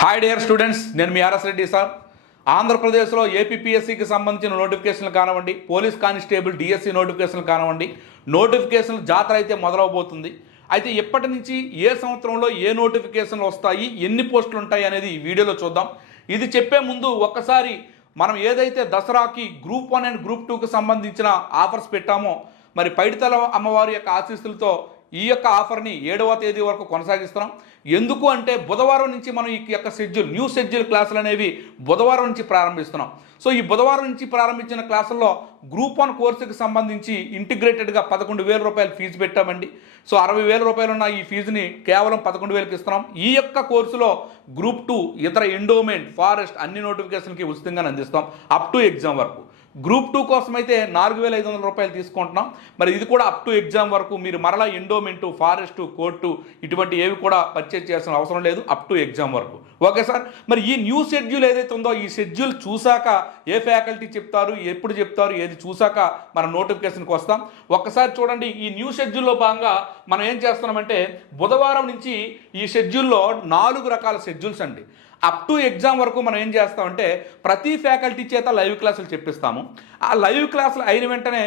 Hi dear students నేను మీ RS Reddy sir. ఆంధ్రప్రదేశ్లో ఏపీపీఎస్సికి సంబంధించిన నోటిఫికేషన్లు కానివ్వండి పోలీస్ కానిస్టేబుల్ డిఎస్సి నోటిఫికేషన్లు కానివ్వండి నోటిఫికేషన్లు జాతర అయితే మొదలవబోతుంది. అయితే ఎప్పటి నుంచి ఏ సంవత్సరంలో ఏ నోటిఫికేషన్లు వస్తాయి ఎన్ని పోస్టులు ఉంటాయి అనేది ఈ వీడియోలో చూద్దాం. ఇది చెప్పే ముందు ఒక్కసారి మనం ఏదైతే దసరాకి గ్రూప్ వన్ అండ్ గ్రూప్ టూకి సంబంధించిన ఆఫర్స్ పెట్టామో మరి పైడితల అమ్మవారి యొక్క ఆశీస్సులతో ఈ యొక్క ఆఫర్ని ఏడవ తేదీ వరకు కొనసాగిస్తున్నాం. ఎందుకు అంటే బుధవారం నుంచి మనం ఈ యొక్క షెడ్యూల్ న్యూ షెడ్యూల్ క్లాసులు అనేవి బుధవారం నుంచి ప్రారంభిస్తున్నాం. సో ఈ బుధవారం నుంచి ప్రారంభించిన క్లాసుల్లో గ్రూప్ వన్ కోర్సుకి సంబంధించి ఇంటిగ్రేటెడ్గా పదకొండు వేల రూపాయలు ఫీజు పెట్టామండి. సో అరవై వేల రూపాయలు ఉన్న ఈ ఫీజుని కేవలం పదకొండు వేలకు ఇస్తున్నాం. ఈ యొక్క కోర్సులో గ్రూప్ టూ ఇతర ఎండోమెంట్ ఫారెస్ట్ అన్ని నోటిఫికేషన్కి ఉచితంగా అందిస్తాం. అప్ టు ఎగ్జామ్ వరకు. గ్రూప్ టూ కోసం అయితే నాలుగు వేల ఐదు వందల రూపాయలు తీసుకుంటున్నాం. మరి ఇది కూడా అప్ టు ఎగ్జామ్ వరకు మీరు మరలా ఎండోమెంటు ఫారెస్ట్ కోర్టు ఇటువంటి ఏవి కూడా పర్చేజ్ చేయాల్సిన అవసరం లేదు అప్ టు ఎగ్జామ్ వరకు. Okay sir? మరి ఈ న్యూ షెడ్యూల్ ఏదైతే ఉందో ఈ షెడ్యూల్ చూశాక ఏ ఫ్యాకల్టీ చెప్తారు ఎప్పుడు చెప్తారు ఏది చూశాక మన నోటిఫికేషన్కి వస్తాం. ఒక్కసారి చూడండి ఈ న్యూ షెడ్యూల్లో భాగంగా మనం ఏం చేస్తున్నామంటే బుధవారం నుంచి ఈ షెడ్యూల్లో నాలుగు రకాల షెడ్యూల్స్ అండి. అప్ టు ఎగ్జామ్ వరకు మనం ఏం చేస్తామంటే ప్రతి ఫ్యాకల్టీ చేత లైవ్ క్లాసులు చెప్పిస్తాము. ఆ లైవ్ క్లాసులు అయిన వెంటనే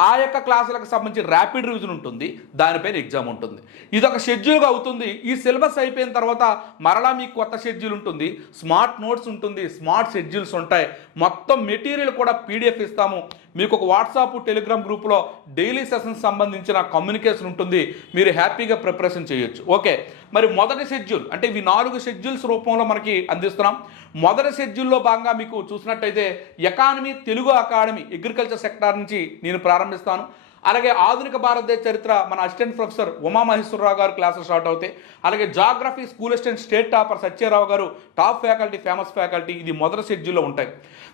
ఆ యొక్క క్లాసులకు సంబంధించి ర్యాపిడ్ రివిజన్ ఉంటుంది. దానిపైన ఎగ్జామ్ ఉంటుంది. ఇది ఒక షెడ్యూల్గా అవుతుంది. ఈ సిలబస్ అయిపోయిన తర్వాత మరలా మీకు కొత్త షెడ్యూల్ ఉంటుంది. స్మార్ట్ నోట్స్ ఉంటుంది. స్మార్ట్ షెడ్యూల్స్ ఉంటాయి. మొత్తం మెటీరియల్ కూడా పీడిఎఫ్ ఇస్తాము. మీకు ఒక వాట్సాప్ టెలిగ్రామ్ గ్రూప్లో డైలీ సెషన్స్ సంబంధించిన కమ్యూనికేషన్ ఉంటుంది. మీరు హ్యాపీగా ప్రిపరేషన్ చేయొచ్చు. ఓకే. మరి మొదటి షెడ్యూల్ అంటే ఇవి నాలుగు షెడ్యూల్స్ రూపంలో మనకి అందిస్తున్నాం. మొదటి షెడ్యూల్లో భాగంగా మీకు చూసినట్టయితే economy Telugu academy agriculture sector నుంచి నేను ప్రారంభిస్తాను. అలాగే ఆధునిక భారతదేశ చరిత్ర మన అసిస్టెంట్ ప్రొఫెసర్ ఉమామహేశ్వరరావు గారు క్లాసెస్ స్టార్ట్ అవుతాయి. అలాగే geography school assistant state topper Satyarao garu top faculty famous faculty ఇది మొదటి షెడ్యూల్లో ఉంటాయి.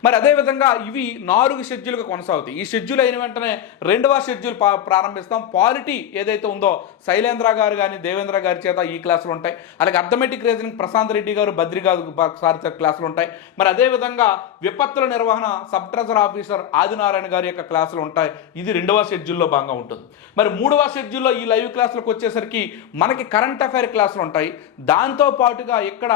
మరి అదేవిధంగా ఇవి నాలుగు షెడ్యూల్గా కొనసాగుతాయి. ఈ షెడ్యూల్ అయిన వెంటనే రెండవ షెడ్యూల్ ప్రారంభిస్తాం. పాలిటీ ఏదైతే ఉందో శైలేంద్ర గారు కానీ దేవేంద్ర గారి చేత ఈ క్లాసులు ఉంటాయి. అలాగే అర్థమెటిక్ రీజనింగ్ ప్రశాంత్ రెడ్డి గారు బద్రి గారు సార్ క్లాసులు ఉంటాయి. మరి అదేవిధంగా విపత్తుల నిర్వహణ సబ్ ట్రెజర్ ఆఫీసర్ ఆదినారాయణ గారి యొక్క క్లాసులు ఉంటాయి. ఇది రెండవ షెడ్యూల్. షెడ్యూల్లో భాగంగా ఉంటుంది. మరి మూడవ షెడ్యూల్లో ఈ లైవ్ క్లాసులకు వచ్చేసరికి మనకి కరెంట్ అఫైర్ క్లాసులు ఉంటాయి. దాంతో పాటుగా ఇక్కడ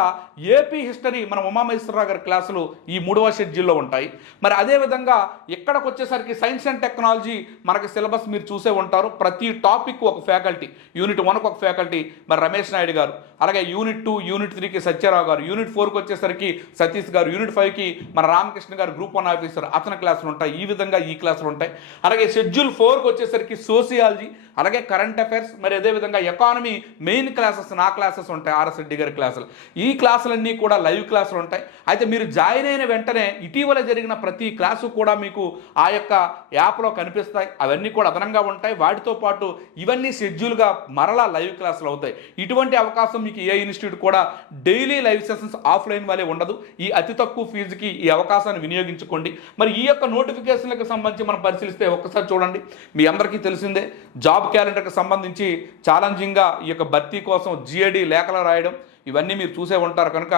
ఏపీ హిస్టరీ మన ఉమామహేశ్వరరావు గారి క్లాసులు ఈ మూడవ షెడ్యూల్లో ఉంటాయి. మరి అదేవిధంగా ఇక్కడికి వచ్చేసరికి సైన్స్ అండ్ టెక్నాలజీ మనకి సిలబస్ మీరు చూసే ఉంటారు. ప్రతి టాపిక్ ఒక ఫ్యాకల్టీ యూనిట్ వన్కి ఒక ఫ్యాకల్టీ. మరి రమేష్ నాయుడు గారు అలాగే యూనిట్ టూ యూనిట్ త్రీకి సత్యారావు గారు యూనిట్ ఫోర్కి వచ్చేసరికి సతీష్ గారు యూనిట్ ఫైవ్కి మన రామకృష్ణ గారు గ్రూప్ వన్ ఆఫీసర్ అతని క్లాసులు ఉంటాయి ఈ విధంగా ఈ క్లాసులు ఉంటాయి. అలాగే షెడ్యూల్ ఫోర్కి వచ్చేసరికి సోషియాలజీ అలాగే కరెంట్ అఫైర్స్ మరి అదేవిధంగా ఎకానమీ మెయిన్ క్లాసెస్ నా క్లాసెస్ ఉంటాయి ఆర్ఎస్ రెడ్డి గారి క్లాసులు. ఈ క్లాసులన్నీ కూడా లైవ్ క్లాసులు ఉంటాయి. అయితే మీరు జాయిన్ అయిన వెంటనే ఇటీవల జరిగిన ప్రతి క్లాసు కూడా మీకు ఆ యొక్క యాప్లో కనిపిస్తాయి. అవన్నీ కూడా అదనంగా ఉంటాయి. వాటితో పాటు ఇవన్నీ షెడ్యూల్గా మరలా లైవ్ క్లాసులు అవుతాయి. ఇటువంటి అవకాశం మీకు ఏ ఇన్స్టిట్యూట్ కూడా డైలీ లైవ్ సెషన్స్ ఆఫ్లైన్ వలె ఉండదు. ఈ అతి తక్కువ ఫీజుకి ఈ అవకాశాన్ని వినియోగించుకోండి. మరి ఈ యొక్క నోటిఫికేషన్లకు సంబంధించి మనం పరిశీలిస్తే ఒక్కసారి చూడండి. మీ అందరికీ తెలిసిందే జాబ్ క్యాలెండర్కి సంబంధించి ఛాలెంజింగ్గా ఈ యొక్క భర్తీ కోసం జిఏడి లేఖలు రాయడం ఇవన్నీ మీరు చూసే ఉంటారు కనుక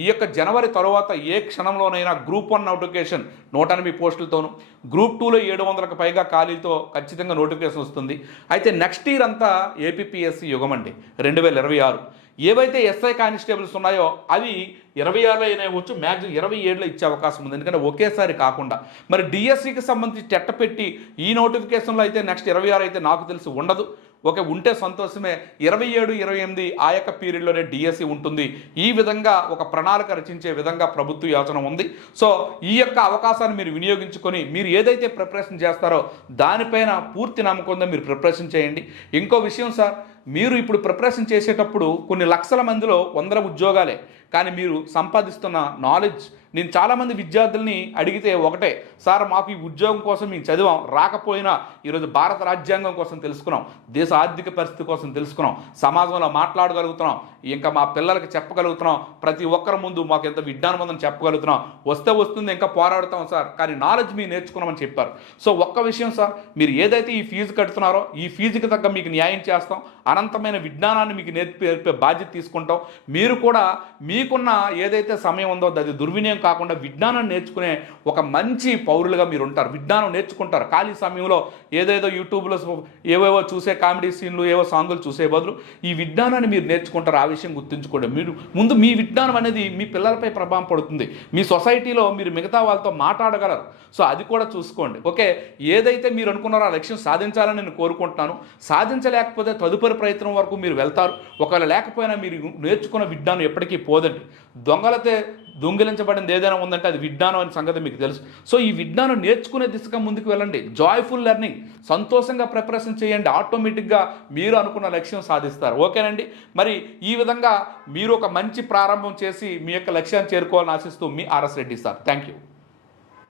ఈ యొక్క జనవరి తరువాత ఏ క్షణంలోనైనా గ్రూప్ వన్ నోటిఫికేషన్ నూట ఎనభై పోస్టులతోనూ గ్రూప్ టూలో ఏడు వందలకు పైగా ఖాళీలతో ఖచ్చితంగా నోటిఫికేషన్ వస్తుంది. అయితే నెక్స్ట్ ఇయర్ అంతా ఏపీపీఎస్సీ యుగం అండి. రెండు వేల ఇరవై ఆరు. ఏవైతే ఎస్ఐ కానిస్టేబుల్స్ ఉన్నాయో అవి ఇరవై ఆరులో అయినవచ్చు మ్యాక్సిమం ఇరవై ఏడులో ఇచ్చే అవకాశం ఉంది. ఎందుకంటే ఒకేసారి కాకుండా మరి డిఎస్సికి సంబంధించి టెట్ట పెట్టి ఈ నోటిఫికేషన్లో అయితే నెక్స్ట్ ఇరవై ఆరు అయితే నాకు తెలిసి ఉండదు. ఓకే ఉంటే సంతోషమే. ఇరవై ఏడు ఇరవై ఎనిమిది ఆ యొక్క పీరియడ్లోనే డిఎస్సి ఉంటుంది. ఈ విధంగా ఒక ప్రణాళిక రచించే విధంగా ప్రభుత్వ యోచన ఉంది. సో ఈ యొక్క అవకాశాన్ని మీరు వినియోగించుకొని మీరు ఏదైతే ప్రిపరేషన్ చేస్తారో దానిపైన పూర్తి నమ్మకం మీరు ప్రిపరేషన్ చేయండి. ఇంకో విషయం సార్ మీరు ఇప్పుడు ప్రిపరేషన్ చేసేటప్పుడు కొన్ని లక్షల మందిలో వందల ఉద్యోగాలే. కానీ మీరు సంపాదిస్తున్న నాలెడ్జ్ నేను చాలామంది విద్యార్థుల్ని అడిగితే ఒకటే సార్ మాకు ఈ ఉద్యోగం కోసం మేము చదివాం రాకపోయినా ఈరోజు భారత రాజ్యాంగం కోసం తెలుసుకున్నాం దేశ ఆర్థిక పరిస్థితి కోసం తెలుసుకున్నాం సమాజంలో మాట్లాడగలుగుతున్నాం ఇంకా మా పిల్లలకి చెప్పగలుగుతున్నాం ప్రతి ఒక్కరి ముందు మాకు ఎంత విజ్ఞానం ఉందని చెప్పగలుగుతున్నాం వస్తే వస్తుంది ఇంకా పోరాడుతాం సార్ కానీ నాలెడ్జ్ మీరు నేర్చుకున్నామని చెప్పారు. సో ఒక్క విషయం సార్ మీరు ఏదైతే ఈ ఫీజు కడుతున్నారో ఈ ఫీజుకి తగ్గ మీకు న్యాయం చేస్తాం అనంతమైన విజ్ఞానాన్ని మీకు నేర్పి నేర్పే బాధ్యత తీసుకుంటాం మీరు కూడా మీ మీకున్న ఏదైతే సమయం ఉందో అది దుర్వినియోగం కాకుండా విజ్ఞానం నేర్చుకునే ఒక మంచి పౌరులుగా మీరు ఉంటారు విజ్ఞానం నేర్చుకుంటారు. ఖాళీ సమయంలో ఏదేదో యూట్యూబ్లో ఏవేవో చూసే కామెడీ సీన్లు ఏవో సాంగులు చూసే బదులు ఈ విజ్ఞానాన్ని మీరు నేర్చుకుంటారు. ఆ విషయం గుర్తుంచుకోండి. మీరు ముందు మీ విజ్ఞానం అనేది మీ పిల్లలపై ప్రభావం పడుతుంది. మీ సొసైటీలో మీరు మిగతా వాళ్ళతో మాట్లాడగలరు. సో అది కూడా చూసుకోండి. ఓకే? ఏదైతే మీరు అనుకున్నారో ఆ లక్ష్యం సాధించాలని నేను కోరుకుంటున్నాను. సాధించలేకపోతే తదుపరి ప్రయత్నం వరకు మీరు వెళ్తారు. ఒకవేళ లేకపోయినా మీరు నేర్చుకున్న విజ్ఞానం ఎప్పటికీ పోదండి దొంగలతే దొంగిలించబడింది ఏదైనా ఉందంటే అది విజ్ఞానం అనే సంగతి మీకు తెలుసు. సో ఈ విజ్ఞానం నేర్చుకునే దిశగా ముందుకు వెళ్ళండి. జాయ్ఫుల్ లెర్నింగ్ సంతోషంగా ప్రిపరేషన్ చేయండి. ఆటోమేటిక్గా మీరు అనుకున్న లక్ష్యం సాధిస్తారు. ఓకేనండి? మరి ఈ విధంగా మీరు ఒక మంచి ప్రారంభం చేసి మీ యొక్క లక్ష్యాన్ని చేరుకోవాలని ఆశిస్తూ మీ RS Reddy sir. Thank you